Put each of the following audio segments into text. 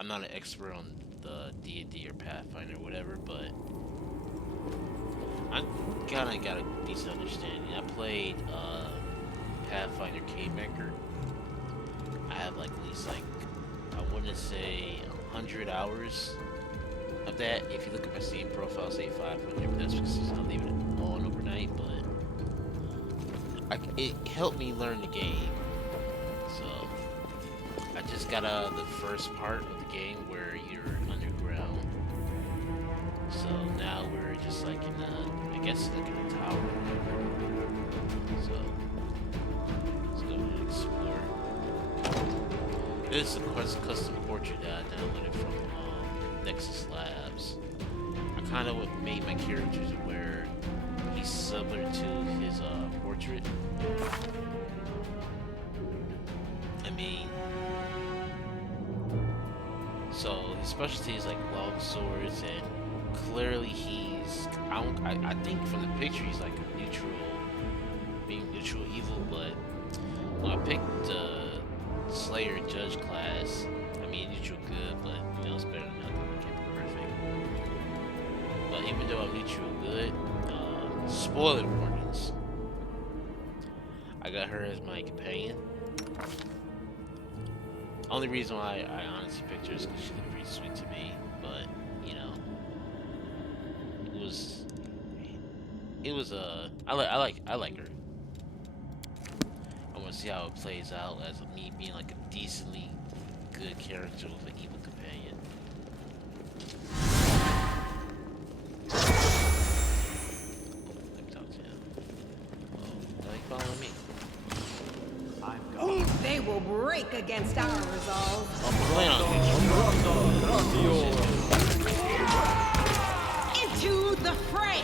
I'm not an expert on the D&D or Pathfinder or whatever, but I kinda got a decent understanding. I played Pathfinder Kingmaker. I have like at least like I wouldn't say 100 hours of that. If you look at my Steam profile, say 500, but that's because I'm leaving it on overnight. But it helped me learn the game. So I just got out of the first part of the game where you're underground. So now we're just like in the, I guess like in a tower. So let's go and explore. This is a custom portrait that I downloaded from Nexus Labs. I kind of made my characters where he's similar to his portrait. I mean, so his specialty is like long swords, and clearly he's I think from the picture he's like a neutral, being neutral evil, but when I picked the Slayer Judge class, I mean neutral good, but you know it's better than nothing. It can't be perfect. But even though I'm neutral good, spoiler warnings. I got her as my companion. Only reason why I honestly picked her is because she looked pretty sweet to me. But you know, I like her. I want to see how it plays out as me being like a decently good character with an evil companion. Let me talk to him. Oh, now he following me. They will break against our resolve. I'm playing on Into the fray!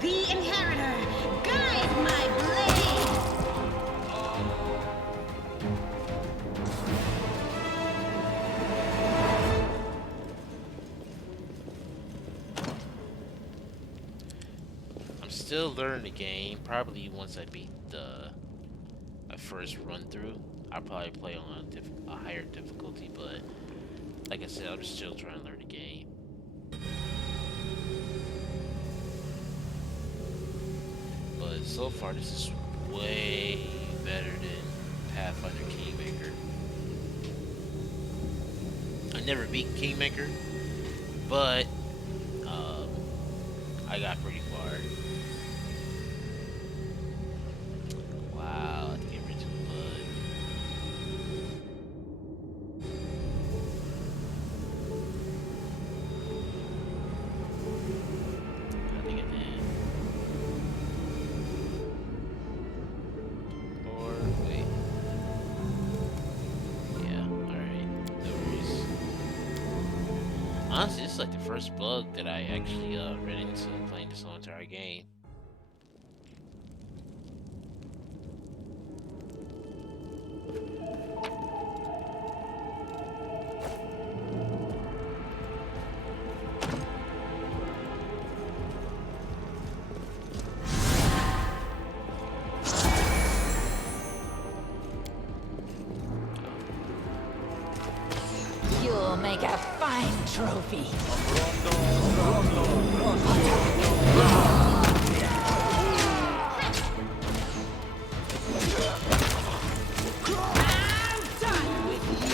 The Inheritor, guide my blade! I'm still learning the game. Probably once I beat my first run through, I'll probably play on a higher difficulty. But like I said, I'm still trying to learn the game. But so far, this is way better than Pathfinder Kingmaker. I never beat Kingmaker, but I got pretty far. Wow, I have to get rid of the blood. I think I did. Or wait. Yeah, alright. No worries. Honestly, this is like the first bug that I actually ran into playing this whole entire game. You'll make a fine trophy. I'm done with you.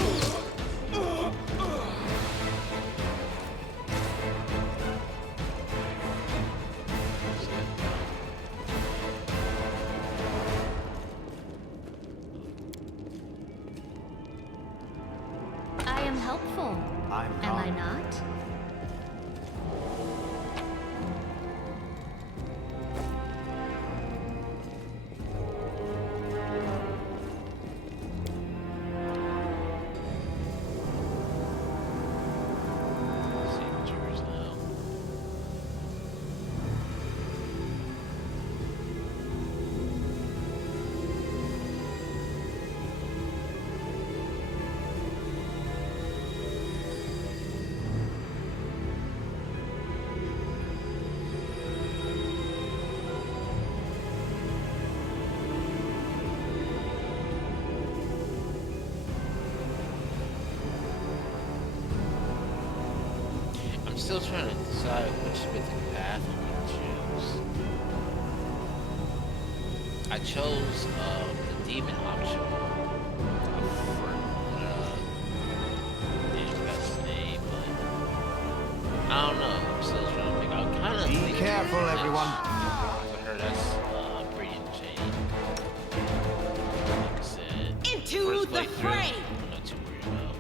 I am helpful. Am I not? Signatures now. I'm still trying to decide which mythic path I'm gonna choose. I chose the demon option. I don't know. I'm still trying to figure out. Kind of. Be careful, everyone. I heard that's pretty insane. Like I said, Into first the playthrough, fray. I'm not too worried about.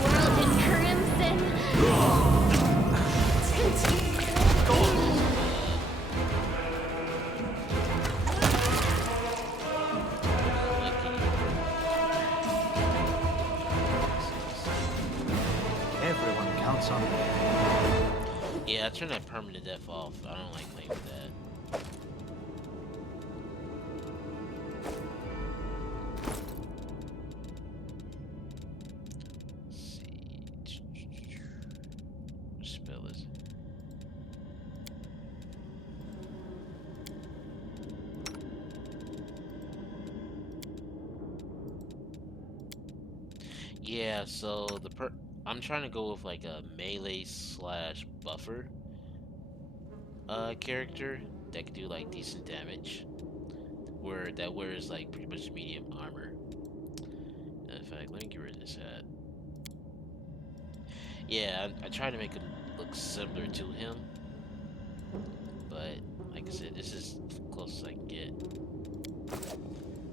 World in crimson. Everyone counts on me. Yeah, I turned that permanent death off. I don't like playing with that. Let's see. What spell is it? Yeah, so I'm trying to go with like a melee slash buffer character that can do like decent damage, where that wears like pretty much medium armor. In fact, let me get rid of this hat. Yeah, I tried to make him look similar to him, but like I said, this is as close as I can get.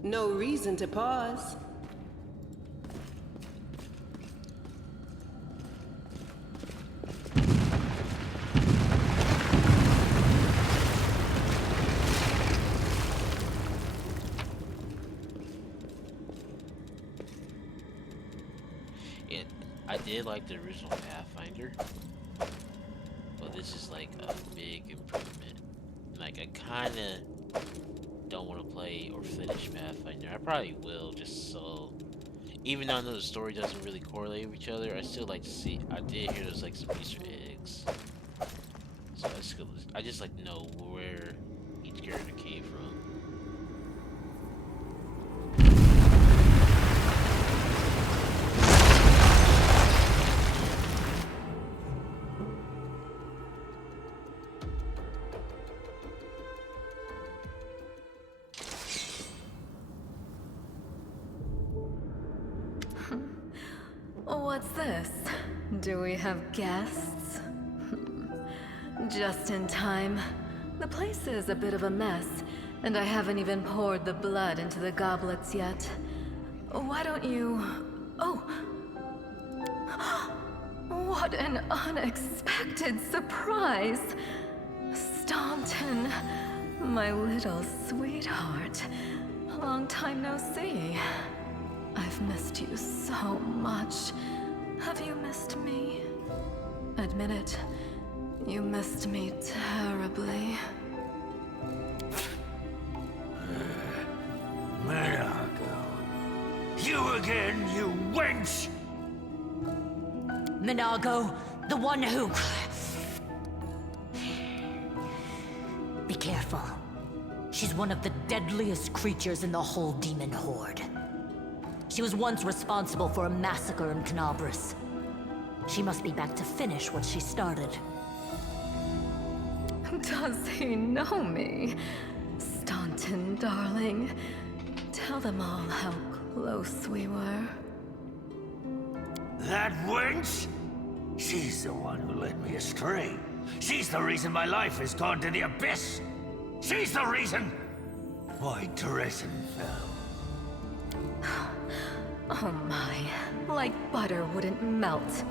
No reason to pause. I did like the original Pathfinder, but this is like a big improvement. Like, I kinda don't want to play or finish Pathfinder. I probably will, just so, even though I know the story doesn't really correlate with each other, I still like to see. I did hear there's like some Easter eggs, so I just like to know where each character came from. What's this? Do we have guests? Just in time. The place is a bit of a mess, and I haven't even poured the blood into the goblets yet. Why don't you... Oh! What an unexpected surprise! Staunton, my little sweetheart. Long time no see. I've missed you so much. Have you missed me? Admit it. You missed me terribly. Minago. You again, you wench! Minago, the one who... Be careful. She's one of the deadliest creatures in the whole demon horde. She was once responsible for a massacre in Canabras. She must be back to finish what she started. Does he know me? Staunton, darling. Tell them all how close we were. That wench? She's the one who led me astray. She's the reason my life has gone to the abyss. She's the reason why Dressen fell. Oh my, like butter wouldn't melt.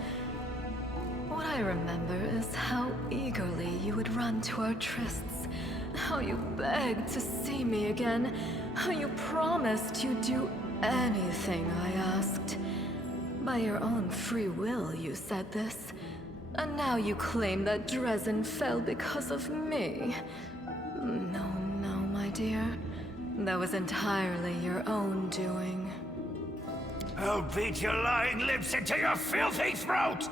What I remember is how eagerly you would run to our trysts, how you begged to see me again, how you promised you'd do anything I asked. By your own free will, you said this. And now you claim that Dresden fell because of me. No, no, my dear. That was entirely your own doing. I'll beat your lying lips into your filthy throat!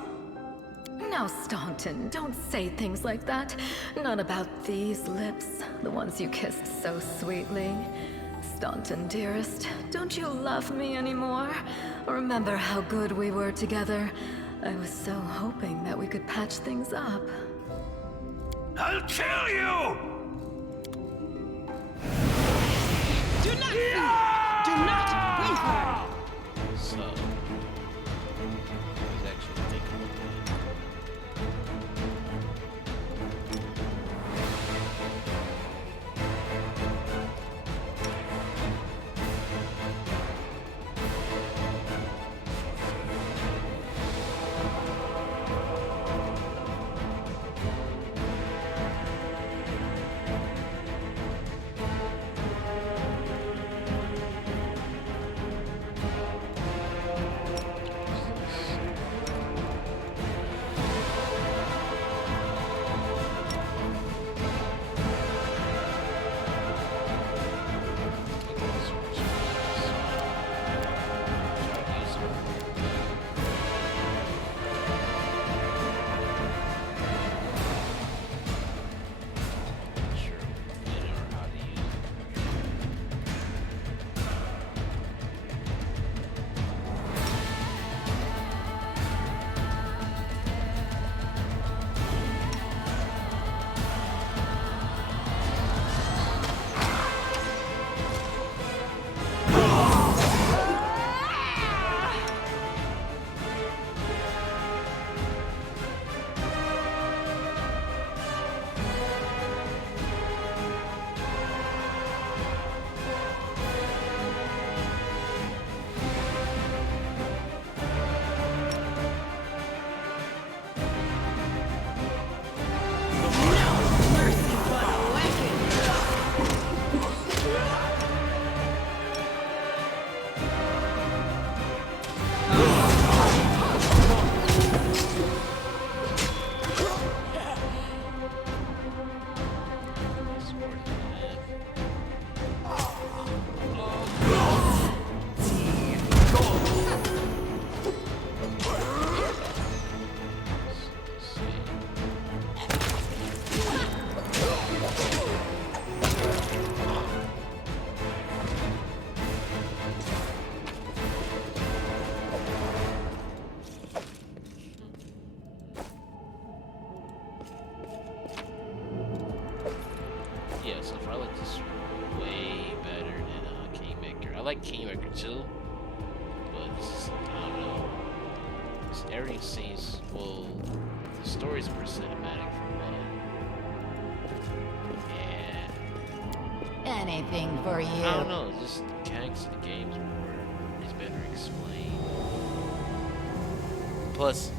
Now, Staunton, don't say things like that. Not about these lips, the ones you kissed so sweetly. Staunton, dearest, don't you love me anymore? Remember how good we were together? I was so hoping that we could patch things up. I'll kill you! Do not fear! Do not waver! So, he's actually thinking about yeah, so far I like this way better than Kingmaker. I like Kingmaker too, but this is, I don't know. Everything seems, well, the story's more cinematic for one. And Anything for you. I don't know, just mechanics of the game's more, is better explained. Plus,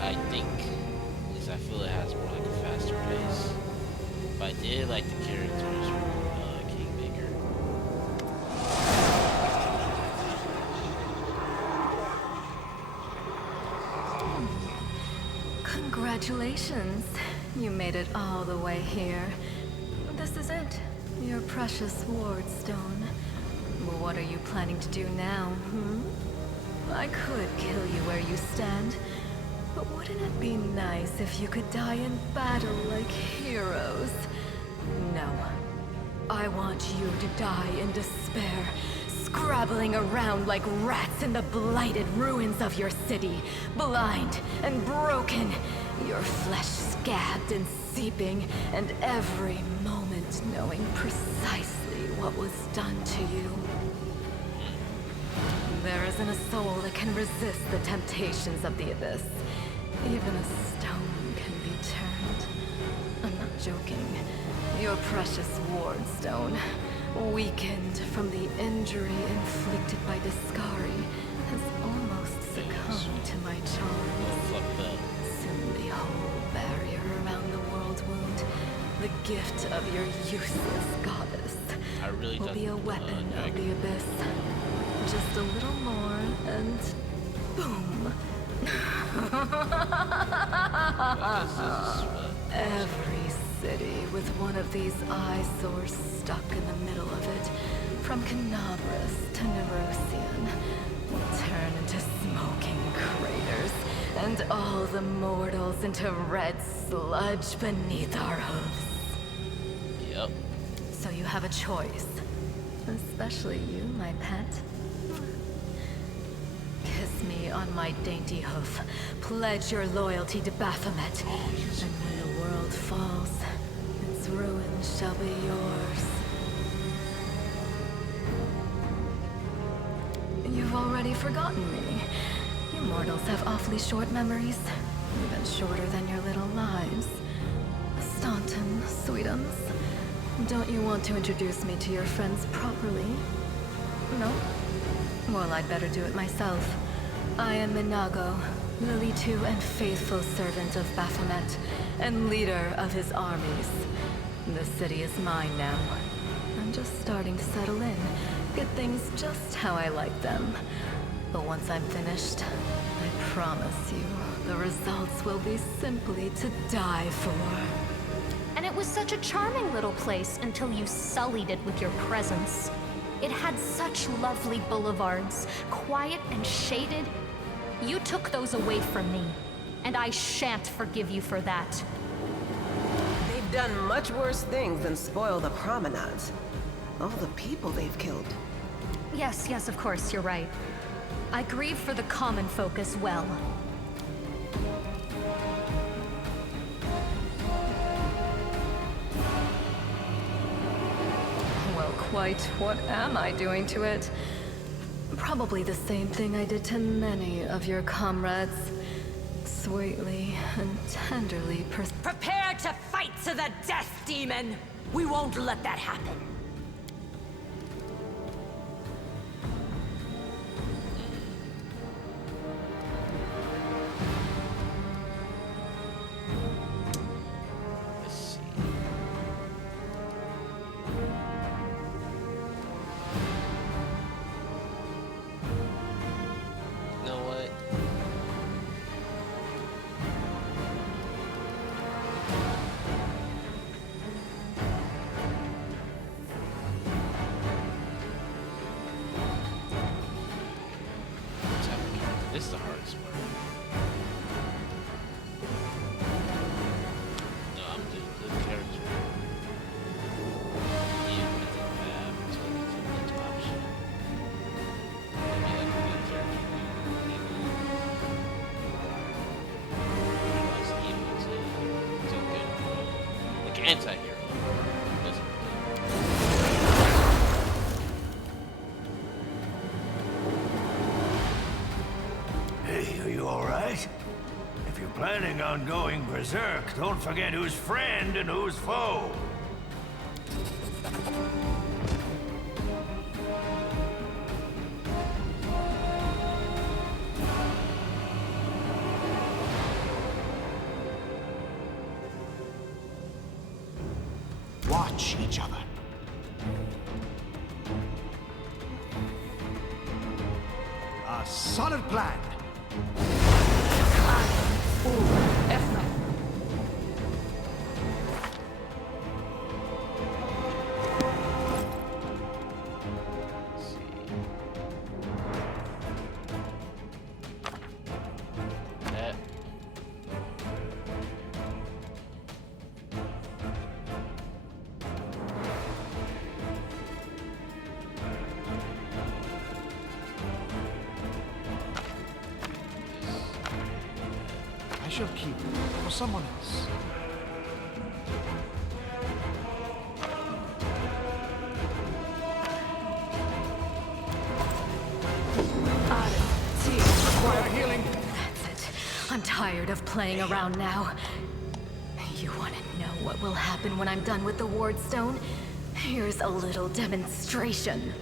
I think, at least I feel it has more like a faster pace. But I did like the characters from Kingmaker. Congratulations. You made it all the way here. This is it. Your precious wardstone. Well, what are you planning to do now, I could kill you where you stand, but wouldn't it be nice if you could die in battle like heroes? No. I want you to die in despair, scrabbling around like rats in the blighted ruins of your city, blind and broken, your flesh scabbed and seeping, and every moment knowing precisely what was done to you. There isn't a soul that can resist the temptations of the abyss. Even a stone can be turned. I'm not joking. Your precious wardstone, weakened from the injury inflicted by Discari, has almost succumbed to my Oh, charms. fuck that. Soon the whole barrier around the world wound, the gift of your useless goddess, I really will thought be a weapon of Dragon. the abyss. Just a little more, and boom. What? Every city with one of these eyesores stuck in the middle of it, from Canabras to Nerosian, will turn into smoking craters, and all the mortals into red sludge beneath our hooves. Yep. So you have a choice. Especially you, my pet. Kiss me on my dainty hoof. Pledge your loyalty to Baphomet. And when the world falls, its ruin shall be yours. You've already forgotten me. You mortals have awfully short memories. Even shorter than your little lives. Staunton, sweetums. Don't you want to introduce me to your friends properly? No? Well, I'd better do it myself. I am Minago, Lily II and faithful servant of Baphomet, and leader of his armies. The city is mine now. I'm just starting to settle in, get things just how I like them. But once I'm finished, I promise you, the results will be simply to die for. And it was such a charming little place until you sullied it with your presence. It had such lovely boulevards, quiet and shaded. You took those away from me, and I shan't forgive you for that. They've done much worse things than spoil the promenades. All the people they've killed. Yes, of course, you're right. I grieve for the common folk as well. Well, quite what am I doing to it? Probably the same thing I did to many of your comrades. Sweetly and tenderly Prepare to fight to the death, demon! We won't let that happen. Let's see. You know what? This is the hardest part. No, I'm doing the character. Yeah, with the map, so it's a next option. Maybe like a good character. Realize evil to good. Like anti-hero. Doesn't Hey, are you alright? If you're planning on going berserk, don't forget who's friend and who's foe. Watch each other. A solid plan. that. I shall keep it for someone else. Require healing. That's it. I'm tired of playing around now. You want to know what will happen when I'm done with the Ward Stone? Here's a little demonstration.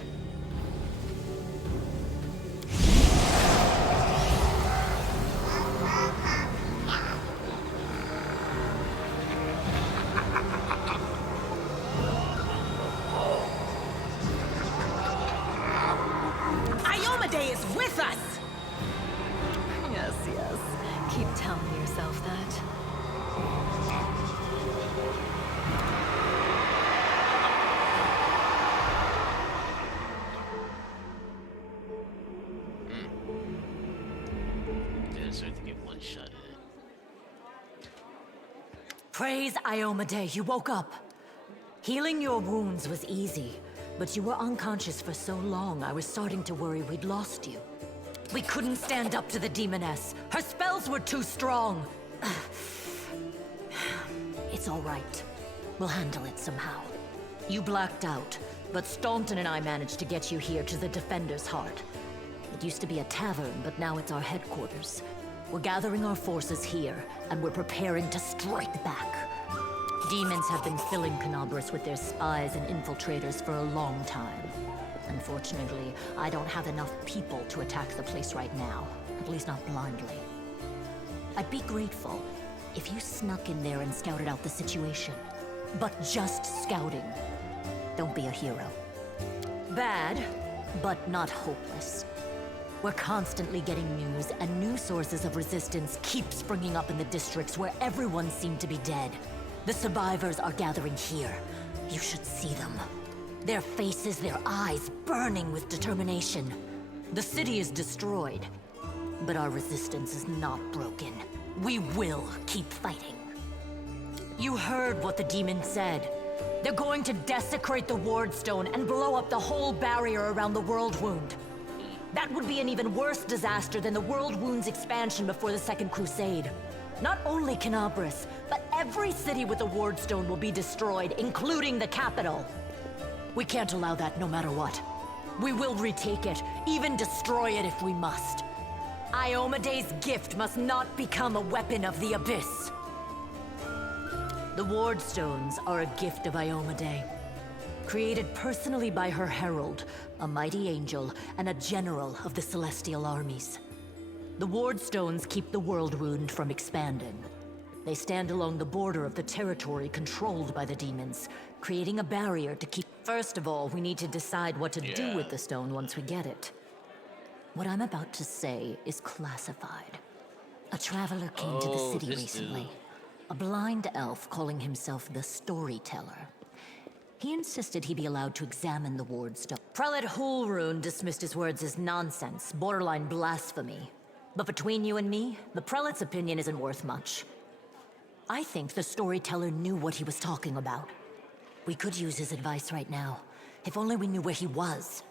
Iomade is with us! Yes, keep telling yourself that. Didn't start to get one shot in. Praise Iomade, you woke up. Healing your wounds was easy, but you were unconscious for so long I was starting to worry we'd lost you. We couldn't stand up to the demoness. Her spells were too strong. It's all right. We'll handle it somehow. You blacked out, but Staunton and I managed to get you here to the Defender's Heart. It used to be a tavern, but now it's our headquarters. We're gathering our forces here, and we're preparing to strike back. Demons have been filling Canabras with their spies and infiltrators for a long time. Unfortunately, I don't have enough people to attack the place right now, at least not blindly. I'd be grateful if you snuck in there and scouted out the situation. But just scouting. Don't be a hero. Bad, but not hopeless. We're constantly getting news, and new sources of resistance keep springing up in the districts where everyone seemed to be dead. The survivors are gathering here. You should see them. Their faces, their eyes burning with determination. The city is destroyed, but our resistance is not broken. We will keep fighting. You heard what the demon said. They're going to desecrate the Ward Stone and blow up the whole barrier around the World Wound. That would be an even worse disaster than the World Wound's expansion before the Second Crusade. Not only Canabras, but every city with a Ward Stone will be destroyed, including the capital. We can't allow that no matter what. We will retake it, even destroy it if we must. Iomade's gift must not become a weapon of the Abyss. The Ward Stones are a gift of Iomade, created personally by her herald, a mighty angel, and a general of the Celestial Armies. The Ward Stones keep the World Wound from expanding. They stand along the border of the territory controlled by the demons, creating a barrier to keep... First of all, we need to decide what to do with the stone once we get it. What I'm about to say is classified. A traveler came to the city recently. A blind elf calling himself the Storyteller. He insisted he be allowed to examine the Ward Stone. Prelate Hulrune dismissed his words as nonsense, borderline blasphemy. But between you and me, the Prelate's opinion isn't worth much. I think the Storyteller knew what he was talking about. We could use his advice right now, if only we knew where he was.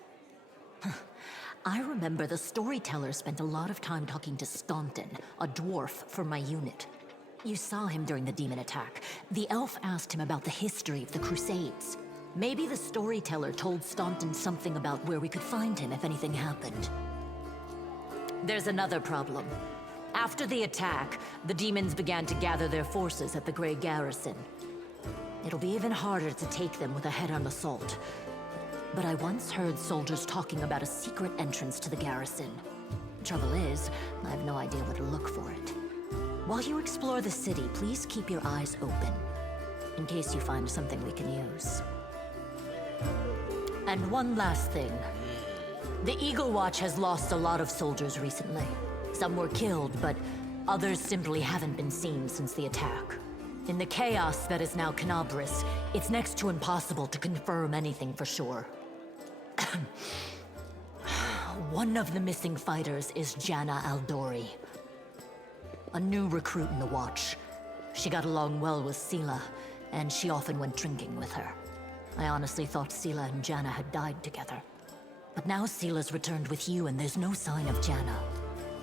I remember the Storyteller spent a lot of time talking to Staunton, a dwarf from my unit. You saw him during the demon attack. The elf asked him about the history of the Crusades. Maybe the Storyteller told Staunton something about where we could find him if anything happened. There's another problem. After the attack, the demons began to gather their forces at the Grey Garrison. It'll be even harder to take them with a head-on assault. But I once heard soldiers talking about a secret entrance to the garrison. Trouble is, I have no idea where to look for it. While you explore the city, please keep your eyes open, in case you find something we can use. And one last thing. The Eagle Watch has lost a lot of soldiers recently. Some were killed, but others simply haven't been seen since the attack. In the chaos that is now Canabras, it's next to impossible to confirm anything for sure. One of the missing fighters is Janna Aldori, a new recruit in the Watch. She got along well with Sela, and she often went drinking with her. I honestly thought Sela and Janna had died together. But now Sela's returned with you, and there's no sign of Janna.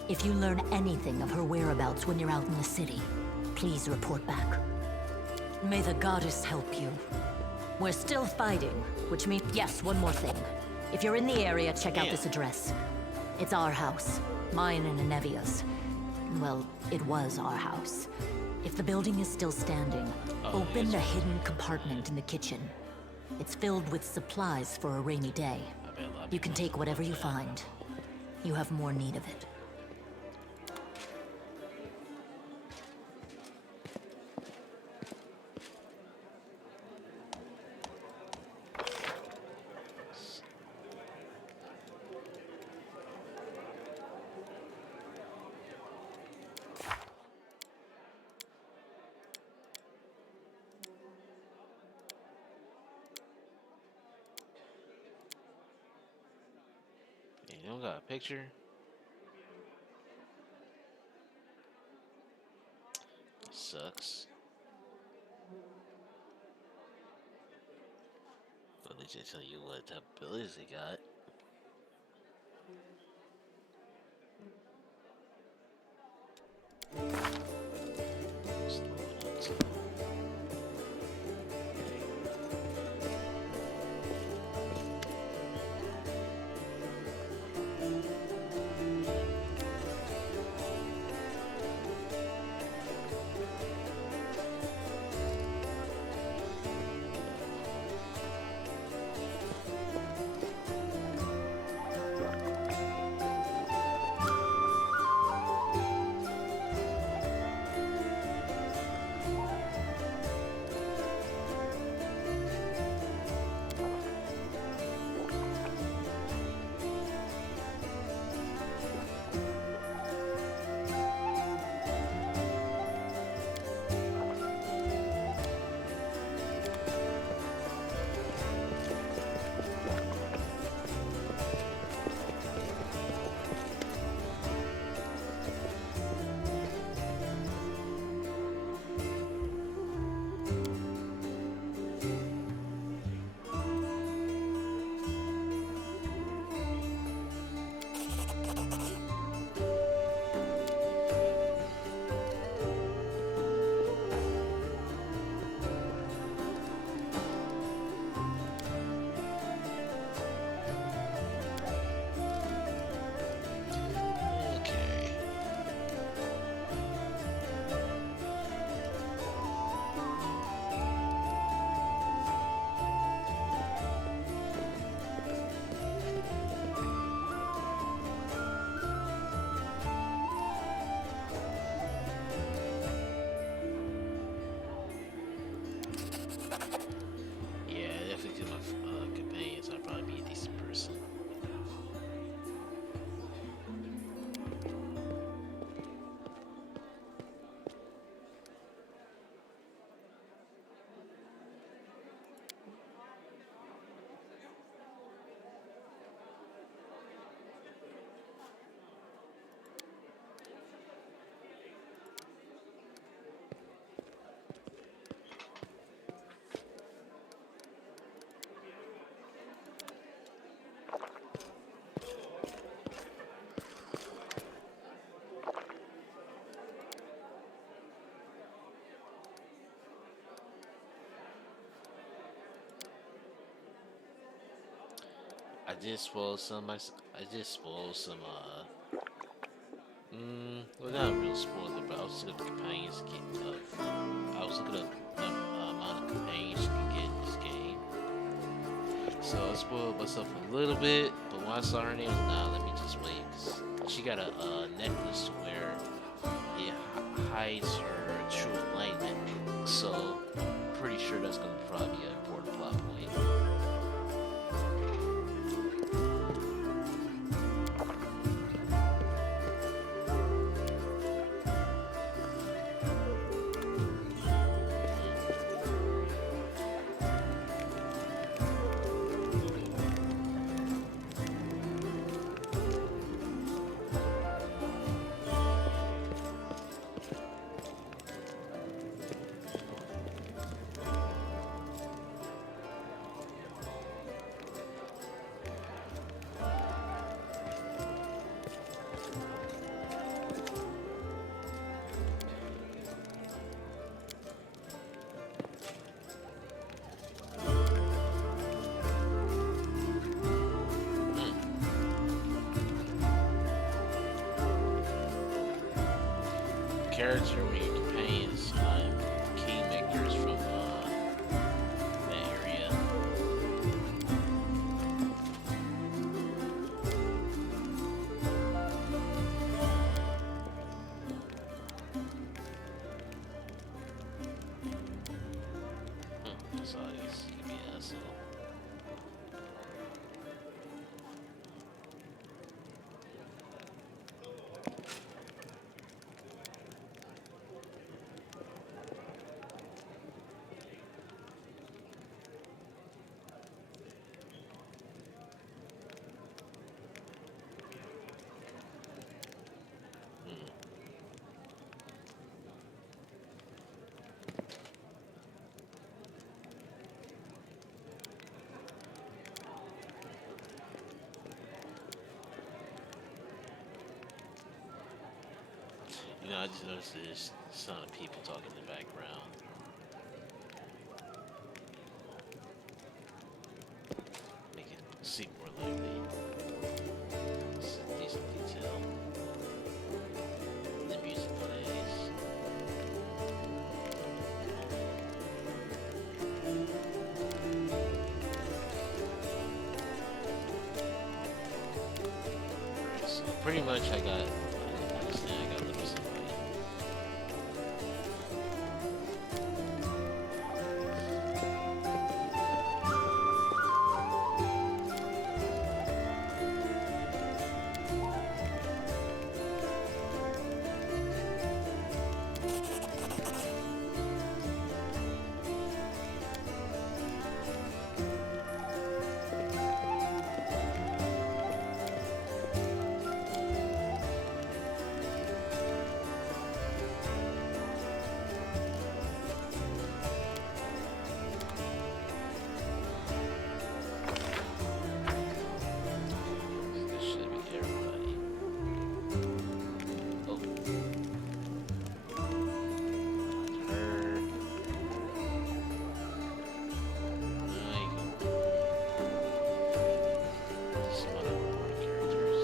If you learn anything of her whereabouts when you're out in the city, please report back. May the goddess help you. We're still fighting, which means... Yes, one more thing. If you're in the area, check out this address. It's our house. Mine and Anevia's. Well, it was our house. If the building is still standing, open the hidden compartment in the kitchen. It's filled with supplies for a rainy day. You can take whatever you find. You have more need of it. don't got a picture. Sucks. But at least they tell you what type of abilities they got. Okay. Yeah, definitely to my companions, I'd probably be a decent person. I did spoil some. I did spoil some. Well, not real spoiler, but I was just looking at the companions get tough. I was looking at the amount of companions you can get in this game. So I spoiled myself a little bit, but when I saw her name, I was like, nah, let me just wait. 'Cause she got a necklace to where it hides her true alignment. So I'm pretty sure that's gonna probably be an important plot point. Character where your companions kingmakers from that area. That's all I guess you can be an asshole. You know, I just noticed there's a son of people talking in the background. Make it seem more lively. It's a decent detail. The music plays. So pretty much I understand I gotta live with somebody. This should be everybody. Oh. Her. There you go. Some other more characters.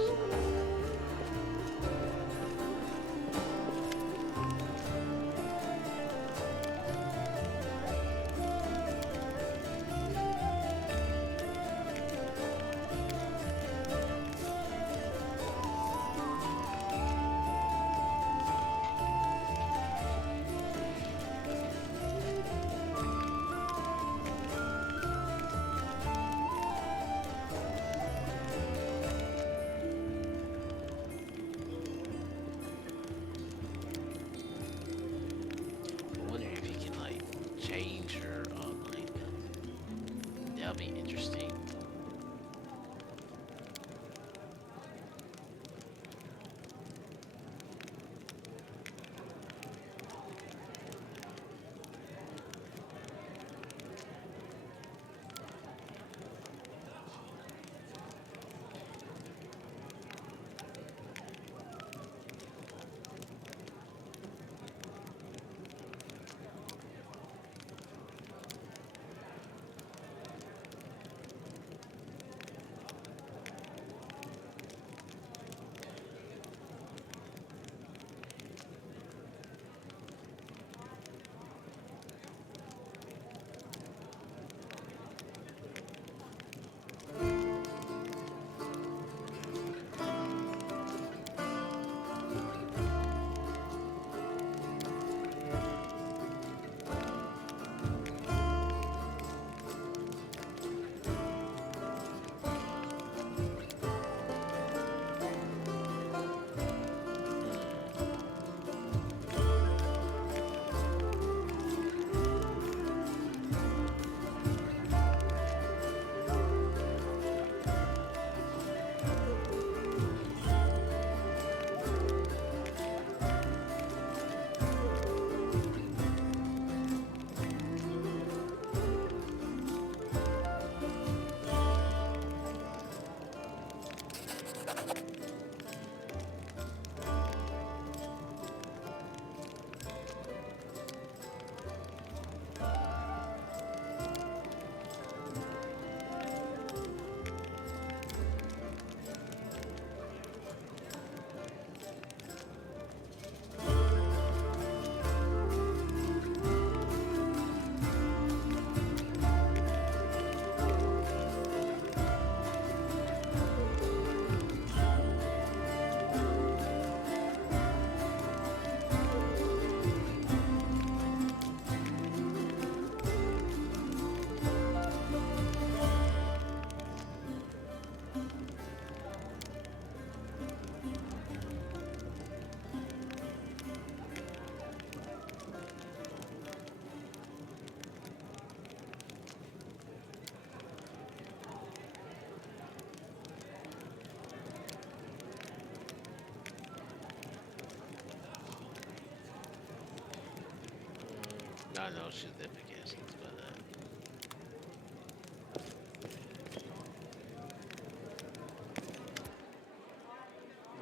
I wonder if you can like change her like that'll be interesting. I know she's the epic essence,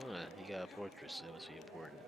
but he got a fortress, so that must be important.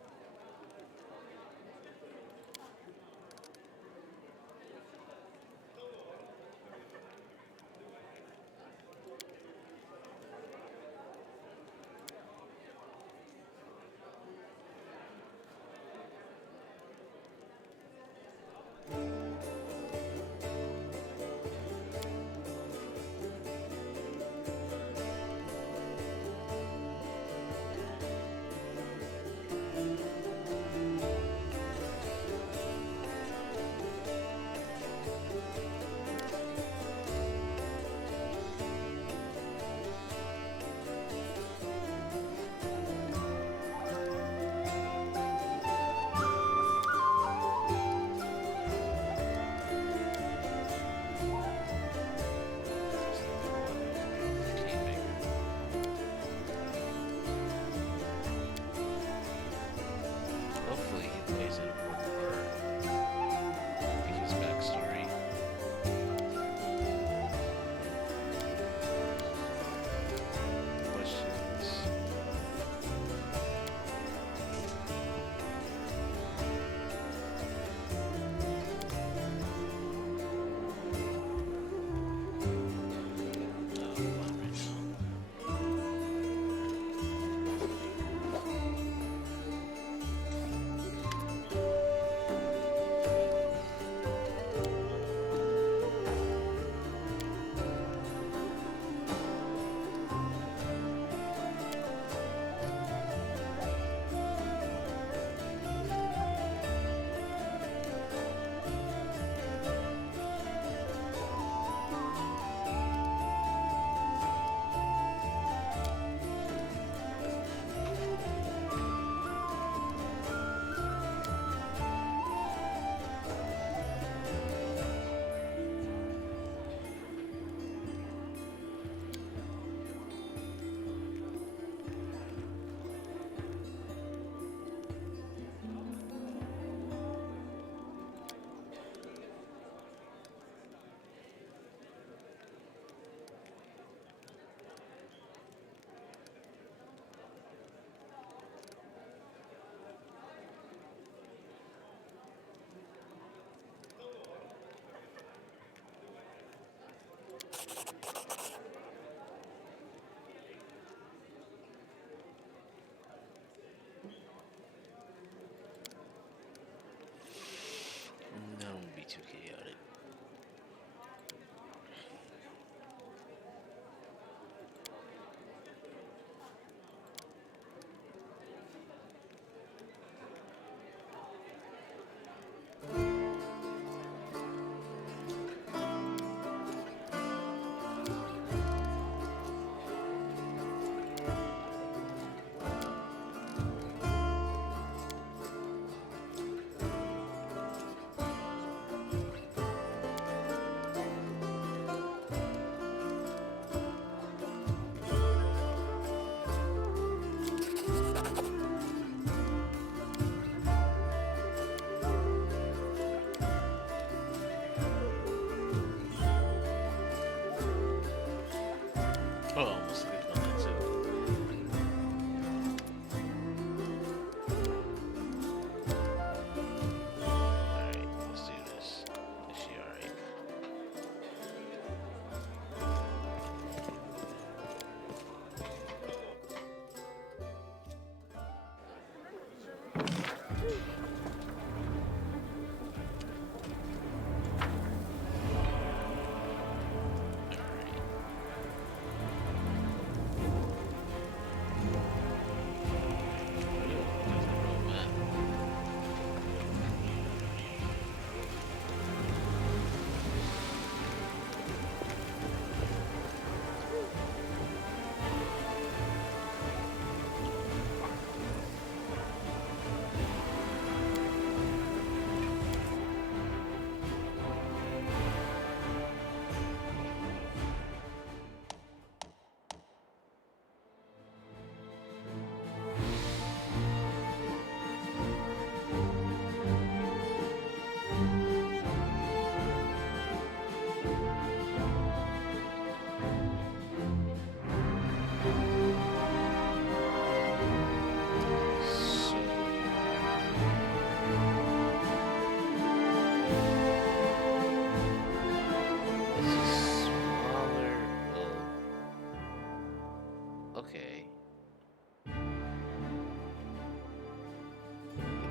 Okay.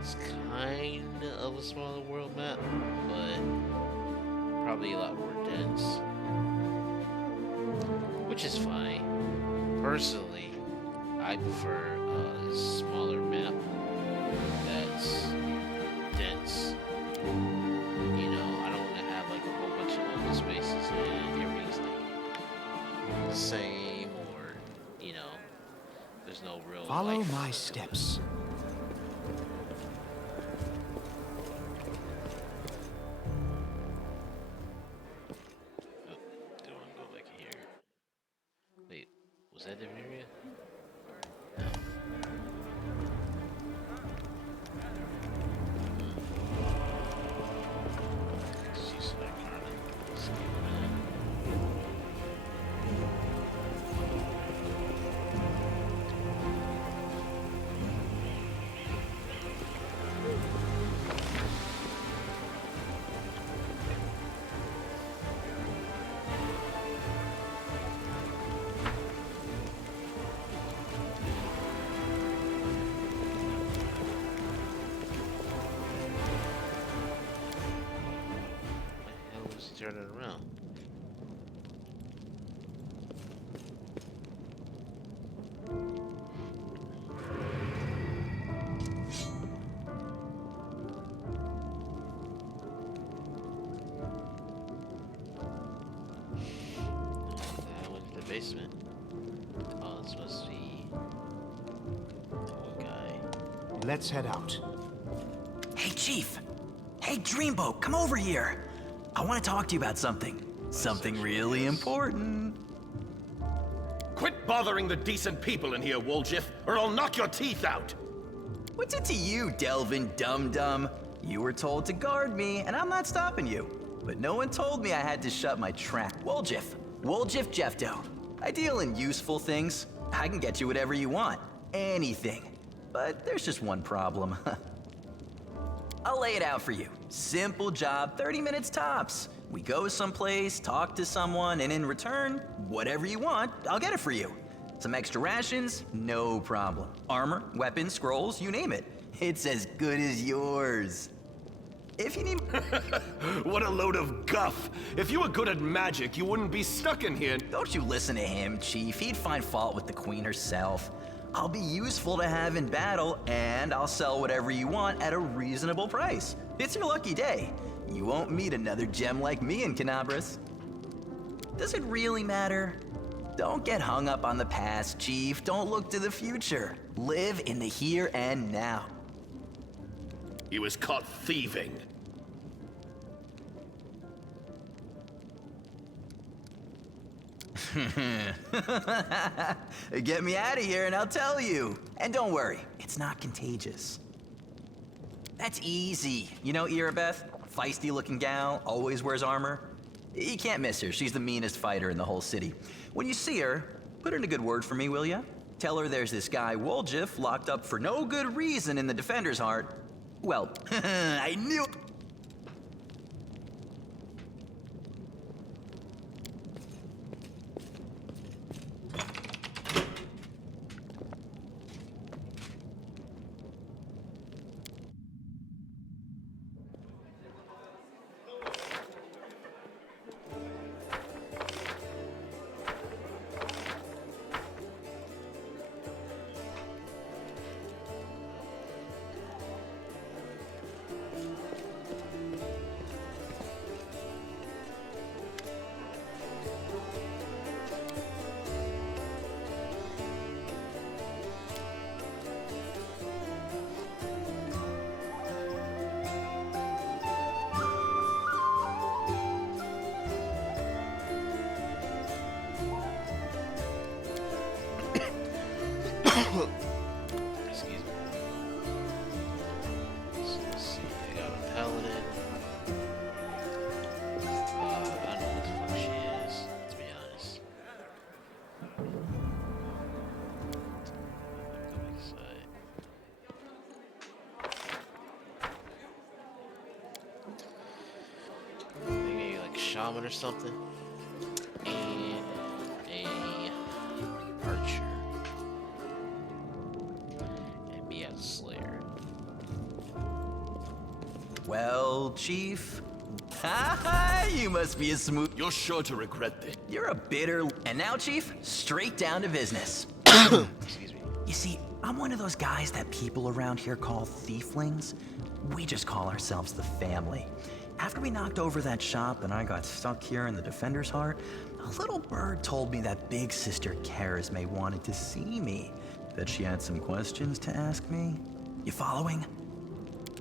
It's kind of a smaller world map, but probably a lot more dense. Which is fine. Personally, I prefer a smaller map that's dense. You know, I don't want to have like a whole bunch of open spaces and everything's like the same, or, you know, there's no real Follow life my to it. steps. Do I want to go back here? Wait, was that the area? She's like trying to skip that. The hell was he turning around? I went to the basement. Oh, this must be the old guy. Let's head out. Hey, Chief! Hey, Dreamboat, come over here! I want to talk to you about something. Something really important. Quit bothering the decent people in here, Woljif, or I'll knock your teeth out! What's it to you, Delvin Dum-Dum? You were told to guard me, and I'm not stopping you. But no one told me I had to shut my trap. Woljif Jeffdo. I deal in useful things. I can get you whatever you want. Anything. But there's just one problem. I'll lay it out for you. Simple job, 30 minutes tops. We go someplace, talk to someone, and in return, whatever you want, I'll get it for you. Some extra rations? No problem. Armor, weapons, scrolls, you name it. It's as good as yours. If you need... What a load of guff! If you were good at magic, you wouldn't be stuck in here. Don't you listen to him, Chief. He'd find fault with the Queen herself. I'll be useful to have in battle, and I'll sell whatever you want at a reasonable price. It's your lucky day. You won't meet another gem like me in Canabras. Does it really matter? Don't get hung up on the past, Chief. Don't look to the future. Live in the here and now. He was caught thieving. Get me out of here and I'll tell you. And don't worry, it's not contagious. That's easy. You know Irabeth? Feisty looking gal, always wears armor. You can't miss her. She's the meanest fighter in the whole city. When you see her, put in a good word for me, will ya? Tell her there's this guy Woljif locked up for no good reason in the Defender's Heart. Well, I knew... comet or something, and a archer, and me as a slayer. Well, Chief, you must be a smooth. You're sure to regret this. You're a bitter. And now, Chief, straight down to business. Excuse me. You see, I'm one of those guys that people around here call thieflings. We just call ourselves the family. After we knocked over that shop and I got stuck here in the Defender's Heart, a little bird told me that big sister Charisme wanted to see me. That she had some questions to ask me. You following?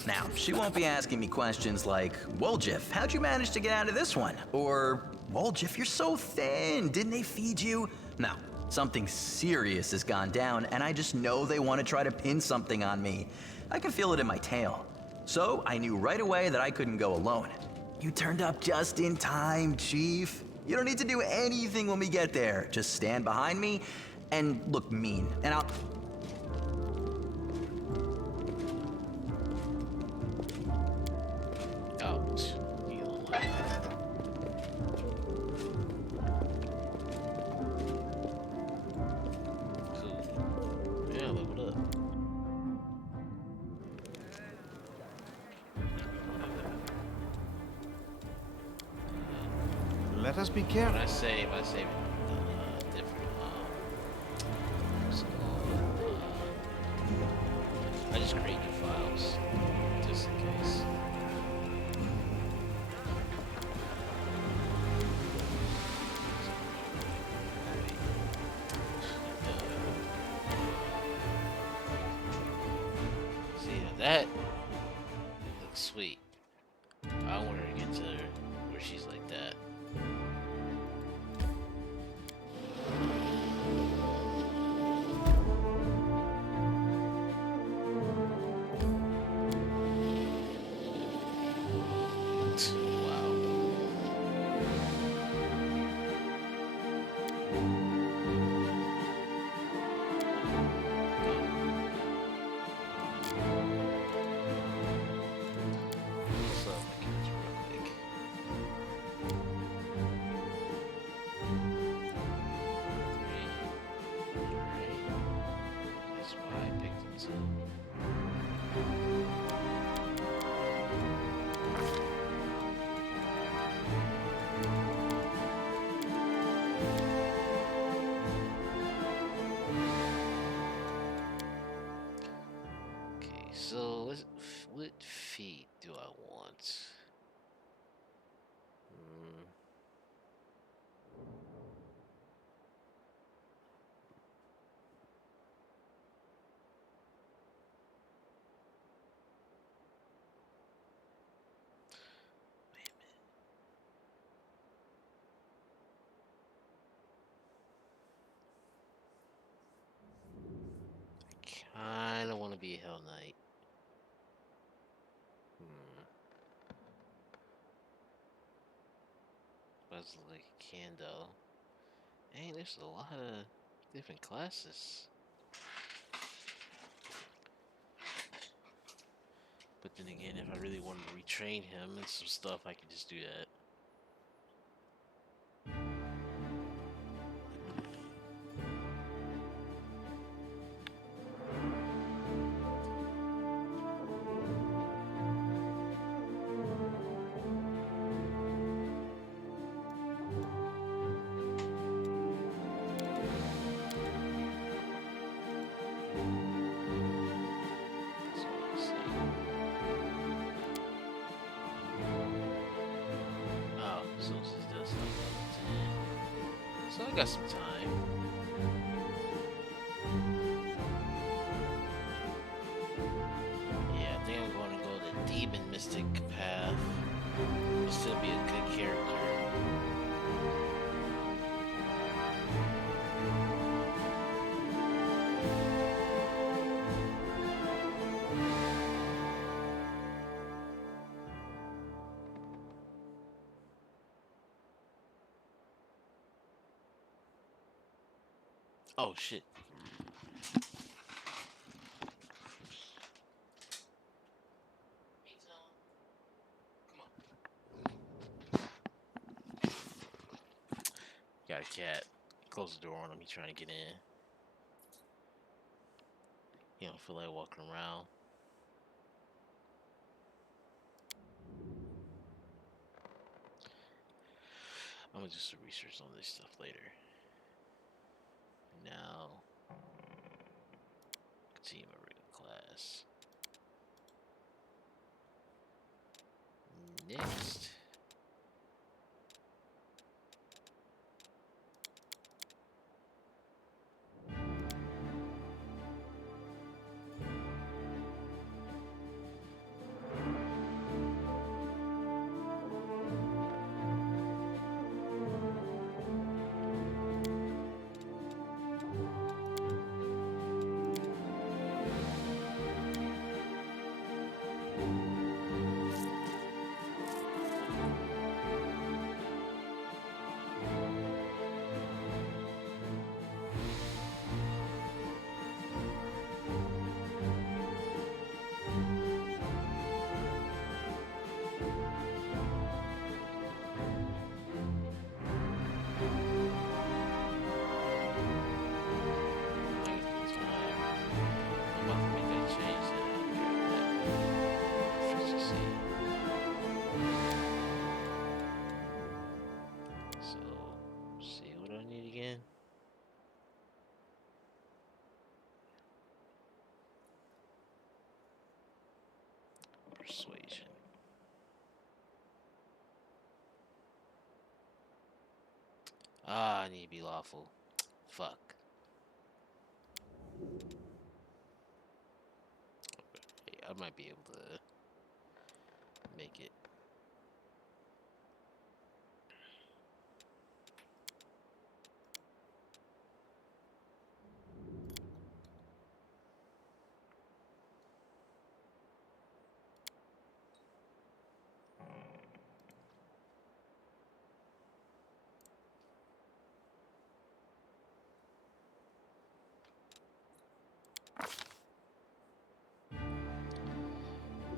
Now, she won't be asking me questions like, Woljif, how'd you manage to get out of this one? Or, Woljif, you're so thin, didn't they feed you? No, something serious has gone down, and I just know they want to try to pin something on me. I can feel it in my tail. So, I knew right away that I couldn't go alone. You turned up just in time, Chief. You don't need to do anything when we get there. Just stand behind me and look mean, and I'll... Out. You don't like that. Cool. Yeah, leveled up. Let us be When careful. I save different, what's it called? I just create new files, just in case. See, now that looks sweet. I want her to get to where she's like that. So what feat do I want? Wait a minute. I kinda want to be a Hell Knight. That's like Kando. Dang, there's a lot of different classes. But then again, if I really wanted to retrain him and some stuff, I could just do that. So I got some time. Yeah, I think I'm going to go the demon mystic path. I'll still be a good character. Oh shit. got a cat. Close the door on him. He's trying to get in. He don't feel like walking around. I'm gonna do some research on this stuff later. Now, continue my regular class. Next. Persuasion. Ah, I need to be lawful. Fuck. Okay, I might be able to make it.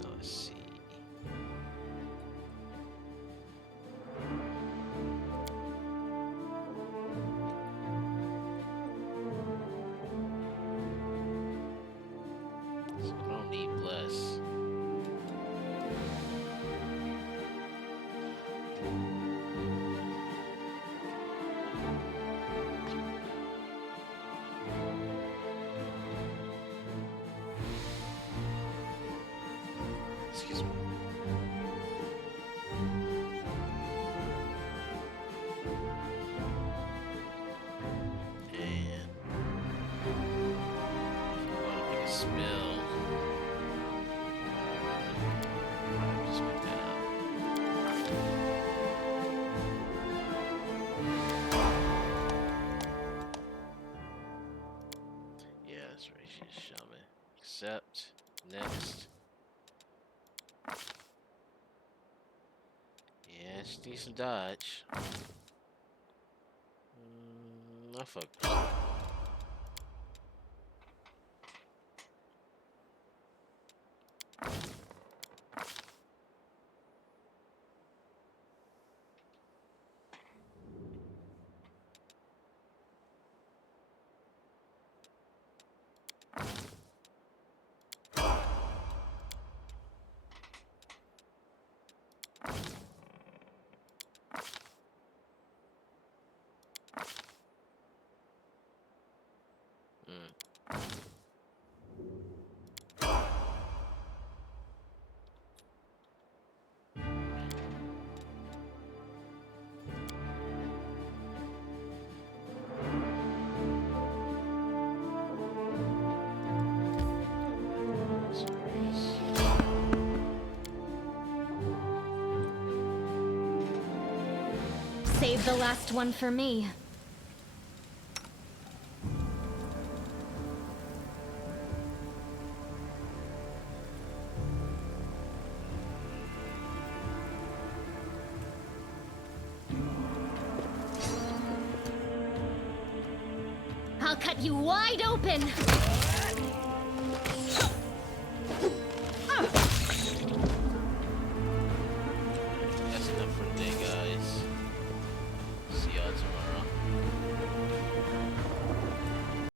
Let's see. So I don't need bless. Excuse me. And if I want to make a spell, I'll just make that up. Yeah, that's right. She's a shaman. Accept. Next. Yeah, it's decent dodge. I fuck. Save the last one for me. I'll cut you wide open!